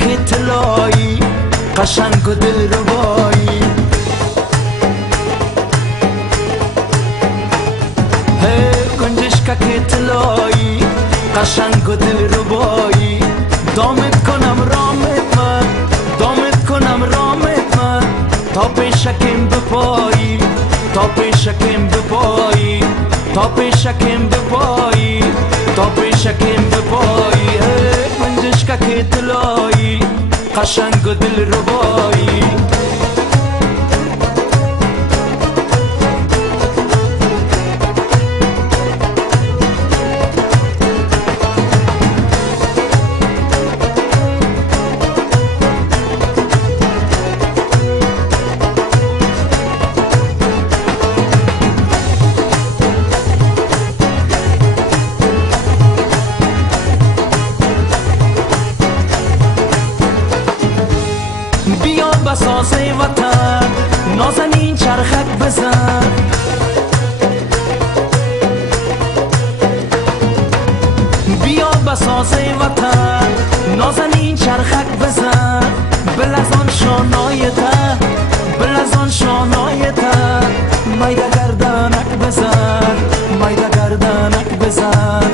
که طلایی قشنگ و دلربایی گنجشکا که طلایی قشنگ و دلربایی دامت کنم رامت من دامت کنم رامت من تا پیشکم بپایی تا پیشکم بپایی تا پیشکم بپایی تا پیشکم بپایی گنجشکا که طلایی قشنگ و دلربایی بیا بساز وطن نازنین چرخک بزن بیا بساز وطن نازنین چرخک بزن بلزان شانایته بلزان شانایته میده گردنک بزن میده گردنک بزن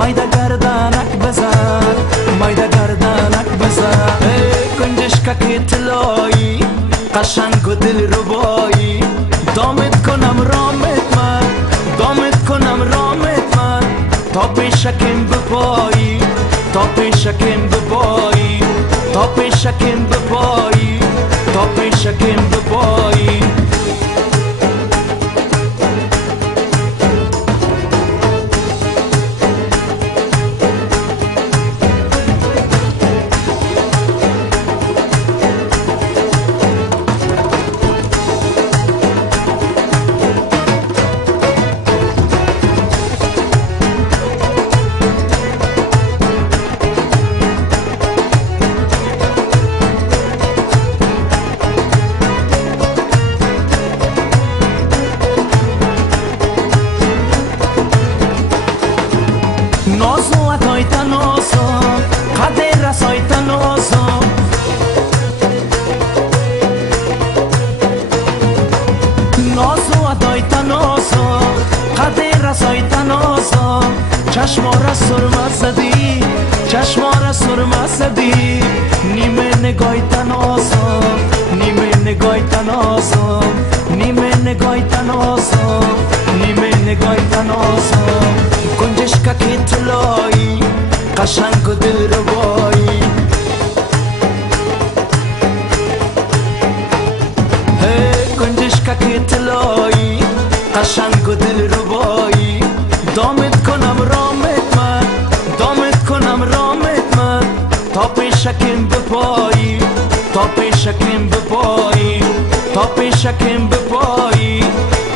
میده گردنک بزن میده گردنک بزن گنجشکا که طلایی قشنگ و دلربایی دامت کنم رامت من دامت کنم رامت من تا پیشکم بپایی تا پیشکم بپایی تا پیشکم بپایی تا پیشکم بپایی نازو اتایتا نازو قدر رسایتا نازو نازو اتایتا نازو قدر رسایتا نازو چشمارا سرما زدی چشمارا سرما زدی نیمه نگایتا نازو نیمه نگایتا نازو نیمه نگایتا نازو نیمه نگایتا نازو گنجشکا که طلایی قشنگ و دلربایی گنجشکا که طلایی قشنگ و دلربایی دامت کنم رامت من دامت کنم رامت من تا پیشکم بپایی تا پیشکم بپایی تا پیشکم بپایی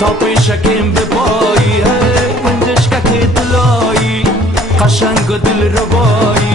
تا پیشکم بپایی گنجشکا که طلایی قشنگ و دلربایی